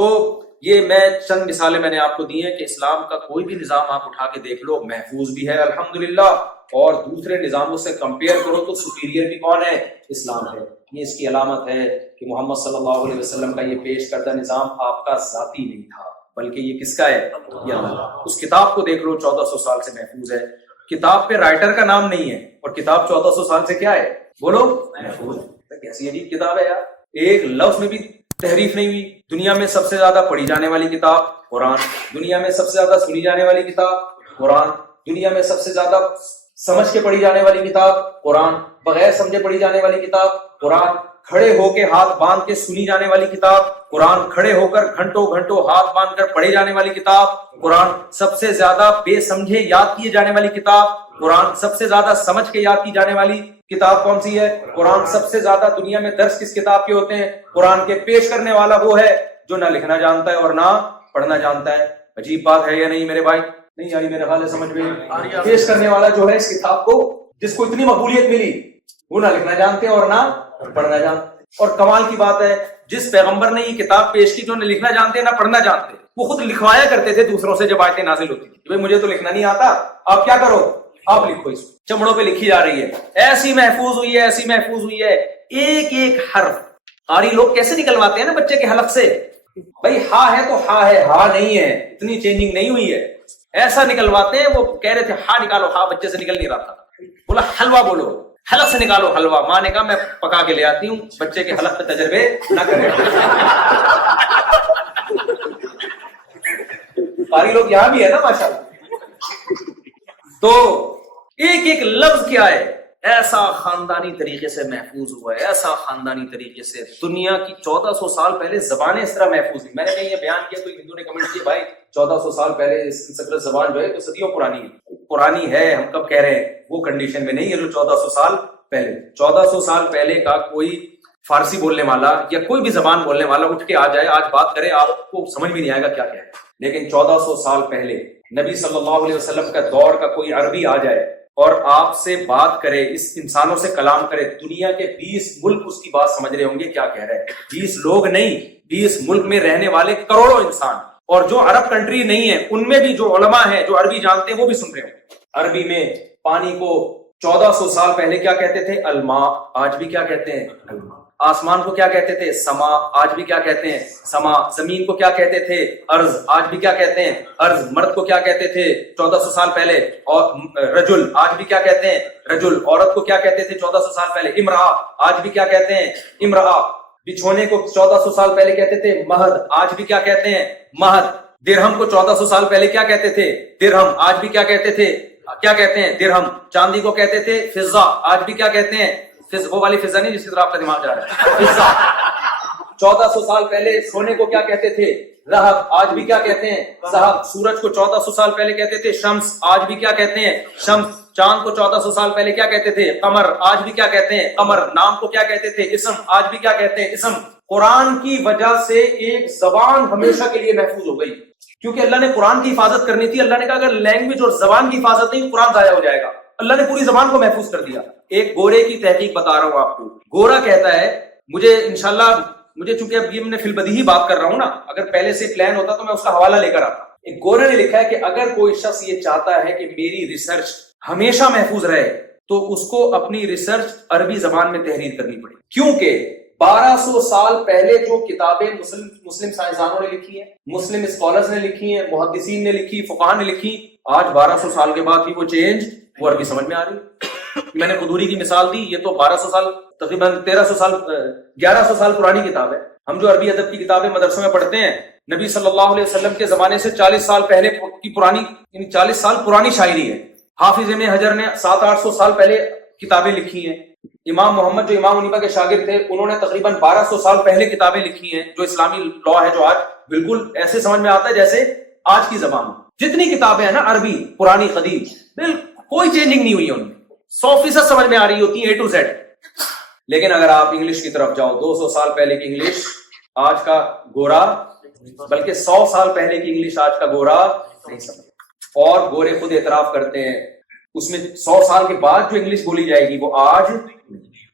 تو یہ میں چند مثالیں میں نے آپ کو دی ہیں کہ اسلام کا کوئی بھی نظام آپ اٹھا کے دیکھ لو محفوظ بھی ہے الحمدللہ، اور دوسرے نظاموں سے کمپیئر کرو تو سپیریئر بھی کون ہے؟ اسلام ہے۔ یہ اس کی علامت ہے کہ محمد صلی اللہ علیہ وسلم کا یہ پیش کردہ نظام آپ کا ذاتی نہیں تھا، بلکہ یہ کس کا ہے؟ یہ اللہ۔ اس کتاب کو دیکھ لو، 1400 سال سے محفوظ ہے، کتاب پہ رائٹر کا نام نہیں ہے، اور کتاب 1400 سال سے کیا ہے؟ بولو، محفوظ ہے۔ کیسی عجیب کتاب ہے یار، ایک لفظ میں بھی تحریف نہیں ہوئی۔ دنیا میں سب سے زیادہ پڑھی جانے والی کتاب قرآن، دنیا میں سب سے زیادہ سنی جانے والی کتاب قرآن، دنیا میں سب سے زیادہ سمجھ کے پڑھی جانے والی کتاب قرآن، بغیر سمجھے پڑھی جانے والی کتاب قرآن، کھڑے ہو کے ہاتھ باندھ کے سنی جانے والی کتاب قرآن، کھڑے ہو کر گھنٹوں گھنٹوں ہاتھ باندھ کر پڑھی جانے والی کتاب قرآن، سب سے زیادہ بے سمجھے یاد کیے جانے والی کتاب قرآن، سب سے زیادہ سمجھ کے یاد کی جانے والی کتاب کون سی ہے؟ قرآن۔ سب سے زیادہ دنیا میں درس کس کتاب کے ہوتے ہیں؟ قرآن کے۔ پیش کرنے والا وہ ہے جو نہ لکھنا جانتا ہے اور نہ پڑھنا جانتا ہے۔ عجیب بات ہے یا نہیں میرے بھائی؟ نہیں آئی میرے خیال ہے سمجھ میں؟ پیش کرنے والا جو ہے اس کتاب کو، جس کو اتنی مقبولیت ملی، وہ نہ لکھنا جانتے اور نہ پڑھنا جانتے۔ اور کمال کی بات ہے، جس پیغمبر نے یہ کتاب پیش کی جو نہ لکھنا جانتے نہ پڑھنا جانتے، وہ خود لکھوایا کرتے تھے دوسروں سے جب آیتیں نازل ہوتی تھی۔ بھائی مجھے تو لکھنا نہیں آتا، آپ کیا کرو، آپ لکھو، اس چمڑوں پہ لکھی جا رہی ہے، ایسی محفوظ ہوئی ہے، ایسی محفوظ ہوئی ہے، ایک ایک حرف۔ قاری لوگ کیسے نکلواتے ہیں نا بچے کے حلق سے، بھائی ہا ہے تو ہا ہے، ہا نہیں ہے، اتنی چینجنگ نہیں ہوئی ہے، ایسا نکلواتے ہیں۔ وہ کہہ رہے تھے ہا نکالو، ہا بچے سے نکل نہیں رہا تھا، بولا حلوہ بولو، حلق سے نکالو حلوہ۔ ماں نے کہا میں پکا کے لے آتی ہوں، بچے کے حلق پہ تجربے نہ کریں۔ قاری لوگ یہاں بھی ہے نا ماشاءاللہ۔ تو ایک ایک لفظ کیا ہے، ایسا خاندانی طریقے سے محفوظ ہوا ہے، ایسا خاندانی طریقے سے۔ دنیا کی 1400 سال پہلے زبانیں اس طرح محفوظ نہیں۔ میں نے کہیں یہ بیان کیا، کوئی ہندو نے کمنٹ کیا بھائی 1400 سال پہلے سنسکرت زبان جو ہے تو صدیوں پرانی ہے، ہم کب کہہ رہے ہیں، وہ کنڈیشن میں نہیں ہے جو 1400 سال پہلے۔ 1400 سال پہلے کا کوئی فارسی بولنے والا یا کوئی بھی زبان بولنے والا اٹھ کے آ جائے، آج بات کرے، آپ کو سمجھ بھی نہیں آئے گا کیا ہے۔ لیکن 1400 سال پہلے نبی صلی اللہ علیہ وسلم کا دور کا کوئی عربی آ جائے اور آپ سے بات کرے، اس انسانوں سے کلام کرے، دنیا کے 20 ملک اس کی بات سمجھ رہے ہوں گے کیا کہہ رہے ہیں۔ 20 لوگ نہیں، 20 ملک میں رہنے والے کروڑوں انسان، اور جو عرب کنٹری نہیں ہے ان میں بھی جو علماء ہیں جو عربی جانتے ہیں وہ بھی سن رہے ہوں۔ عربی میں پانی کو 1400 سال پہلے کیا کہتے تھے؟ الماء، آج بھی کیا کہتے ہیں؟ الماء۔ آسمان کو کیا کہتے تھے؟ سما، آج بھی کیا کہتے ہیں؟ سما۔ زمین کو کیا کہتے تھے؟ ارض، آج بھی کیا کہتے ہیں؟ ارض۔ مرد کو کیا کہتے تھے 1400 سال پہلے؟ اور رجل، آج بھی کیا کہتے ہیں؟ رجل۔ عورت کو کیا کہتے تھے 1400 سال پہلے؟ امرأہ، آج بھی کیا کہتے ہیں؟ امرأہ۔ بچھونے کو 1400 سال پہلے کہتے تھے مہد، آج بھی کیا کہتے ہیں؟ مہد۔ درہم کو 1400 سال پہلے کیا کہتے تھے؟ درہم، آج بھی کیا کہتے تھے؟ کیا کہتے ہیں؟ درہم۔ چاندی کو کہتے تھے فضہ، آج بھی کیا کہتے ہیں؟ وہ والی فضہ نہیں جس کی طرح آپ کا دماغ جا رہا ہے، فضہ۔ 1400 سال پہلے سونے کو کیا کہتے تھے؟ ذہب، آج بھی کیا کہتے ہیں؟ ذہب۔ سورج کو 1400 سال پہلے کہتے تھے شمس، آج بھی کیا کہتے ہیں؟ شمس۔ چاند کو 1400 سال پہلے کیا کہتے تھے؟ قمر، آج بھی کیا کہتے ہیں؟ قمر۔ نام کو کیا کہتے تھے؟ اسم، آج بھی کیا کہتے ہیں؟ اسم۔ قرآن کی وجہ سے ایک زبان ہمیشہ کے لیے محفوظ ہو گئی، کیونکہ اللہ نے قرآن کی حفاظت کرنی تھی۔ اللہ نے کہا اگر لینگویج اور زبان کی حفاظت نہیں قرآن ضائع ہو جائے گا، اللہ نے پوری زبان کو محفوظ کر دیا۔ ایک گورے کی تحقیق بتا رہا ہوں آپ کو۔ گورا کہتا ہے، مجھے انشاءاللہ چونکہ اب یہ میں فی البدیہی بات کر رہا ہوں نا، اگر پہلے سے پلان ہوتا تو میں اس کا حوالہ لے کر آتا۔ ایک گورے نے لکھا ہے کہ اگر کوئی شخص یہ چاہتا ہے کہ میری ریسرچ ہمیشہ محفوظ رہے تو اس کو اپنی ریسرچ عربی زبان میں تحریر کرنی پڑے، کیونکہ 1200 سال پہلے جو کتابیں مسلم سائنسدانوں نے لکھی ہیں، مسلم اسکالرز نے لکھی ہیں، محدثین نے لکھی، فقہاء نے لکھی، آج 1200 سال کے بعد بھی وہ چینج وہ عربی سمجھ میں آ رہی ہے۔ میں نے قدوری کی مثال دی، یہ تو 1200 سال تقریباً 1100 سال پرانی کتاب ہے۔ ہم جو عربی ادب کی کتابیں مدرسوں میں پڑھتے ہیں، نبی صلی اللہ علیہ وسلم کے زمانے سے 40 سال پہلے کی پرانی، یعنی 40 سال پرانی شاعری ہے۔ حافظ ابن حجر نے 700-800 سال پہلے کتابیں لکھی ہیں۔ امام محمد جو امام حنیفہ کے شاگرد تھے، انہوں نے تقریباً 1200 سال پہلے کتابیں لکھی ہیں، جو اسلامی لاء ہے، جو آج بالکل ایسے سمجھ میں آتا ہے جیسے آج کی زبان۔ جتنی کتابیں ہیں نا عربی پرانی قدیم، بالکل کوئی چینجنگ نہیں ہوئی ہے ان میں، 100% سمجھ میں آ رہی ہوتی ہیں A to Z۔ لیکن اگر آپ انگلش کی طرف جاؤ، 200 سال پہلے کی انگلش آج کا گورا، بلکہ 100 سال پہلے کی انگلش آج کا گورا نہیں سمجھ۔ اور گورے خود اعتراف کرتے ہیں اس میں 100 سال کے بعد جو انگلش بولی جائے گی وہ آج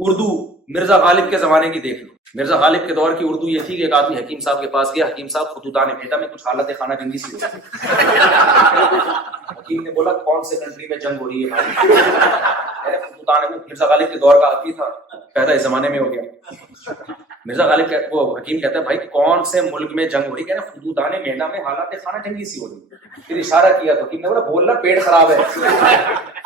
اردو مرزا غالب کے زمانے کی دیکھ لو. مرزا غالب کے دور کی اردو یہ تھی کہ ایک آدمی حکیم صاحب کے پاس گیا, حکیم صاحب خطوطان بھیجا میں کچھ حالت خانہ جنگی سی ہو گئی. حکیم نے بولا کون سے کنٹری میں جنگ ہو رہی ہے؟ خطوطان, مرزا غالب کے دور کا آدمی تھا, پیدا اس زمانے میں ہو گیا. مرزا غالب وہ حکیم کہتا ہے بھائی کون سے ملک میں جنگ ہو رہی ہے؟ کہتے ہیں خطوطان میدہ میں حالات خانہ جنگی سی ہو رہی ہے. پھر اشارہ کیا تو حکیم نے بولا بولنا پیٹ خراب ہے.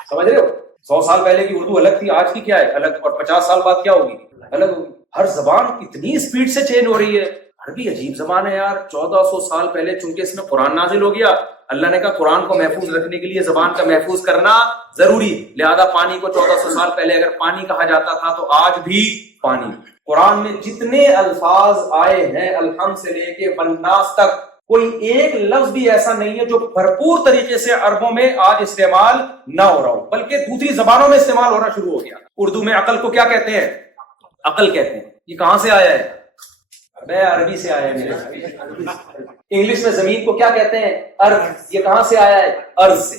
سمجھ رہے ہو, 100 سال پہلے کی اردو الگ تھی, آج کی کیا ہے الگ, اور 50 سال بعد کیا ہوگی الگ ہوگی. ہر زبان کتنی اسپیڈ سے چینج ہو رہی ہے. عربی عجیب زبان ہے یار. 1400 سال پہلے چونکہ اس میں قرآن نازل ہو گیا, اللہ نے کہا قرآن کو محفوظ رکھنے کے لیے زبان کا محفوظ کرنا ضروری, لہذا پانی کو 1400 سال پہلے اگر پانی کہا جاتا تھا تو آج بھی پانی. قرآن میں جتنے الفاظ آئے ہیں الحمد سے لے کے والناس تک, کوئی ایک لفظ بھی ایسا نہیں ہے جو بھرپور طریقے سے عربوں میں آج استعمال نہ ہو رہا ہو, بلکہ دوسری زبانوں میں استعمال ہونا شروع ہو گیا. اردو میں عقل کو کیا کہتے ہیں؟ عقل کہتے ہیں. یہ کہاں سے آیا ہے؟ میں عربی سے آیا ہے میرے. انگلش میں زمین کو کیا کہتے ہیں؟ ارض. یہ کہاں سے آیا ہے؟ ارض سے.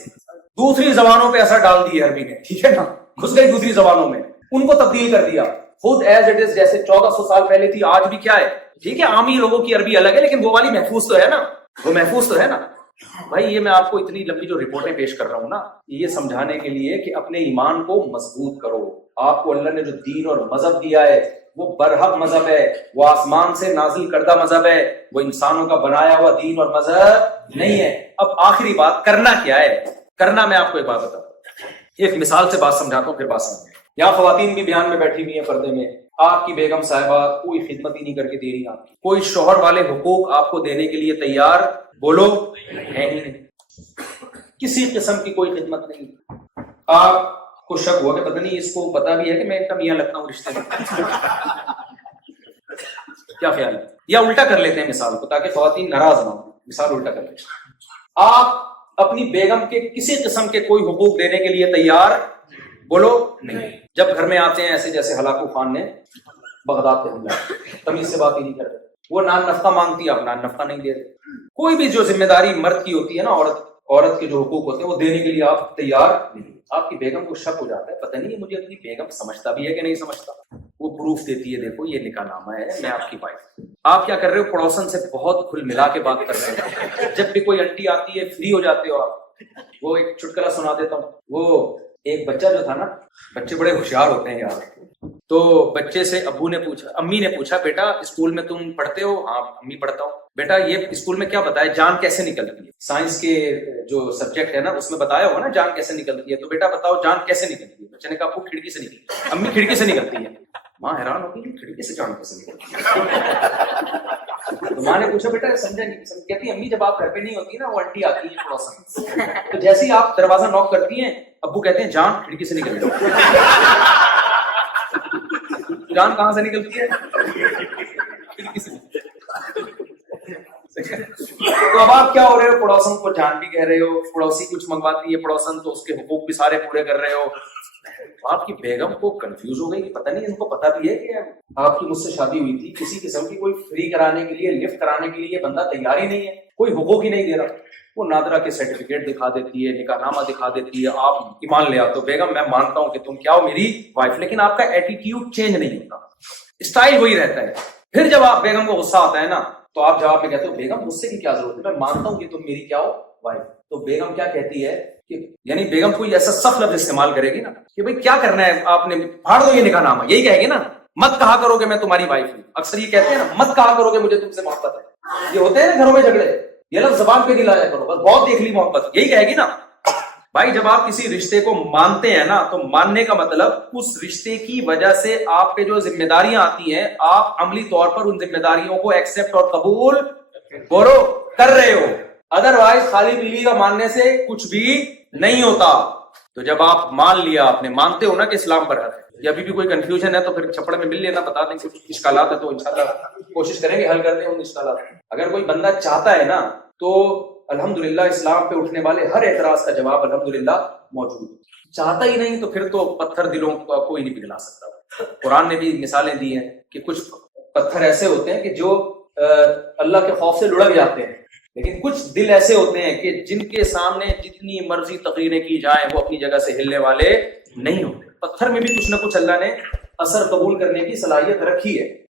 دوسری زبانوں پہ اثر ڈال دیا عربی نے, ٹھیک ہے نا, گھس گئی دوسری زبانوں میں, ان کو تبدیل کر دیا خود ایز اٹ از, جیسے 1400 سال پہلے تھی آج بھی کیا ہے. ٹھیک ہے عامی لوگوں کی عربی الگ ہے لیکن وہ والی محفوظ تو ہے نا, وہ محفوظ تو ہے نا. بھائی یہ میں آپ کو اتنی لمبی جو رپورٹیں پیش کر رہا ہوں نا, یہ سمجھانے کے لیے کہ اپنے ایمان کو مضبوط کرو. آپ کو اللہ نے جو دین اور مذہب دیا ہے وہ برحق مذہب ہے, وہ آسمان سے نازل کردہ مذہب ہے, وہ انسانوں کا بنایا ہوا دین اور مذہب نہیں ہے. اب آخری بات کرنا کیا ہے؟ کرنا میں آپ کو ایک بات بتاتا ہوں, ایک مثال سے بات سمجھاتا ہوں پھر بات سمجھیں. یہاں خواتین بھی بیان میں بیٹھی ہوئی ہیں پردے میں, آپ کی بیگم صاحبہ کوئی خدمت ہی نہیں کر کے دے رہی, آپ کی کوئی شوہر والے حقوق آپ کو دینے کے لیے تیار بولو ہے ہی نہیں, کسی قسم کی کوئی خدمت نہیں. آپ کو شک ہوا کہ پتہ نہیں اس کو پتا بھی ہے کہ میں ان کا میاں لگتا ہوں رشتے میں, کیا خیال ہے؟ یا الٹا کر لیتے ہیں مثال کو تاکہ خواتین ناراض نہ ہوں, مثال الٹا کر لیتے ہیں. آپ اپنی بیگم کے کسی قسم کے کوئی حقوق دینے کے لیے تیار بولو نہیں. جب گھر میں آتے ہیں ایسے جیسے ہلاکو خان نے بغداد پہ حملہ, تمیز سے بات ہی نہیں کرتے, وہ نان نفقہ مانگتی ہے, آپ نان نفقہ نہیں دے رہے. کوئی بھی جو ذمہ داری مرد کی ہوتی ہے نا, عورت کے جو حقوق ہوتے ہیں وہ دینے کے لیے آپ تیار نہیں. آپ کی بیگم کو شک ہو جاتا ہے پتہ نہیں مجھے اپنی بیگم سمجھتا بھی ہے کہ نہیں سمجھتا, وہ پروف دیتی ہے دیکھو یہ نکاح نامہ ہے, میں آپ کی وائف. آپ کیا کر رہے ہو؟ پڑوسن سے بہت کھل ملا کے بات کر رہے ہیں. جب بھی کوئی انٹی آتی ہے فری ہو جاتے ہو آپ. وہ ایک چٹکلا سنا دیتا ہوں. وہ ایک بچہ جو تھا نا, بچے بڑے ہوشیار ہوتے ہیں یار, تو بچے سے ابو نے پوچھا, امی نے پوچھا بیٹا اسکول میں تم پڑھتے ہو؟ ہاں امی پڑھتا ہوں. بیٹا یہ اسکول میں کیا بتایا جان کیسے نکلتی ہے؟ سائنس کے جو سبجیکٹ ہے نا اس میں بتایا ہوگا نا جان کیسے نکلتی ہے, تو بیٹا بتاؤ جان کیسے نکلتی ہے؟ بچے نے کہا ابو کھڑکی سے نکلتی ہے. امی کھڑکی سے نکلتی ہے. ماں حیران ہوگی کھڑکی سے جان کیسے نکلتی ہے؟ تو ماں نے پوچھا بیٹا سمجھا نہیں؟ کہتی امی جب آپ گھر پہ نہیں ہوتی نا وہ آنٹی آتی ہے پڑوسن, تو جیسے ہی آپ دروازہ نوک کرتی ہیں ابو کہتے ہیں جان کھڑکی سے نکل جاؤ. جان کہاں سے نکلتی ہے؟ کھڑکی سے. تو اب آپ کیا ہو رہے ہو؟ پڑوسن کو جان بھی کہہ رہے ہو, پڑوسی کچھ منگواتی ہے پڑوسن تو اس کے حقوق بھی سارے پورے کر رہے ہو. آپ کی بیگم کو کنفیوز ہو گئی کہ پتہ نہیں ان کو پتا بھی ہے کہ آپ کی مجھ سے شادی ہوئی تھی, کسی قسم کی کوئی فری کرانے کے لیے لفٹ کرانے کے لیے بندہ تیار ہی نہیں ہے, کوئی حقوق ہی نہیں دے رہا. وہ نادرا کے سرٹیفکیٹ دکھا دیتی ہے, نکاح نامہ دکھا دیتی ہے, آپ ایمان لے آتے ہو بیگم میں مانتا ہوں کہ تم کیا ہو میری وائف, لیکن آپ کا ایٹیٹیوڈ چینج نہیں ہوتا, اسٹائل وہی رہتا ہے. پھر جب آپ بیگم کو غصہ آتا ہے نا تو آپ جواب میں کہتے ہو بیگم غصے کی کیا ضرورت ہے, میں مانتا ہوں کہ تم میری کیا ہو وائف. تو بیگم کیا کہتی ہے کہ یعنی بیگم کوئی ایسا سخت لفظ استعمال کرے گی نا کہ بھئی کیا کرنا ہے آپ نے, پھاڑ دو یہ نکاح نامہ, یہی کہے گی نا, مت کہا کرو کہ میں تمہاری وائف ہوں. اکثر یہ کہتے ہیں نا مت کہا کرو کہ مجھے تم سے محبت ہے, یہ ہوتے ہیں نا گھروں میں جھگڑے, یہ لفظ زبان پہ نہیں لایا کرو, بس بہت دیکھ لی محبت, یہی کہے گی نا. بھائی جب آپ کسی رشتے کو مانتے ہیں نا تو ماننے کا مطلب اس رشتے کی وجہ سے آپ پہ جو ذمہ داریاں آتی ہیں آپ عملی طور پر ان ذمہ داریوں کو ایکسپٹ اور قبول کرو کر رہے ہو. ادروائز خالی بلی کا ماننے سے کچھ بھی نہیں ہوتا. تو جب آپ مان لیا, آپ نے مانتے ہو نا کہ اسلام پر ہے, یا ابھی بھی کوئی کنفیوژن ہے تو پھر چھپڑ میں مل لینا, بتا دیں کہ کچھ اشکالات ہے تو انشاءاللہ کوشش کریں گے حل کر دیں ان اشکالات. اگر کوئی بندہ چاہتا ہے نا تو الحمدللہ اسلام پہ اٹھنے والے ہر اعتراض کا جواب الحمدللہ موجود ہے. چاہتا ہی نہیں تو پھر تو پتھر دلوں کا کوئی نہیں پگھلا سکتا. قرآن نے بھی مثالیں دی ہیں کہ کچھ پتھر ایسے ہوتے ہیں کہ جو اللہ کے خوف سے لڑک جاتے ہیں, لیکن کچھ دل ایسے ہوتے ہیں کہ جن کے سامنے جتنی مرضی تقریریں کی جائیں وہ اپنی جگہ سے ہلنے والے نہیں ہوتے. پتھر میں بھی کچھ نہ کچھ اللہ نے اثر قبول کرنے کی صلاحیت رکھی ہے.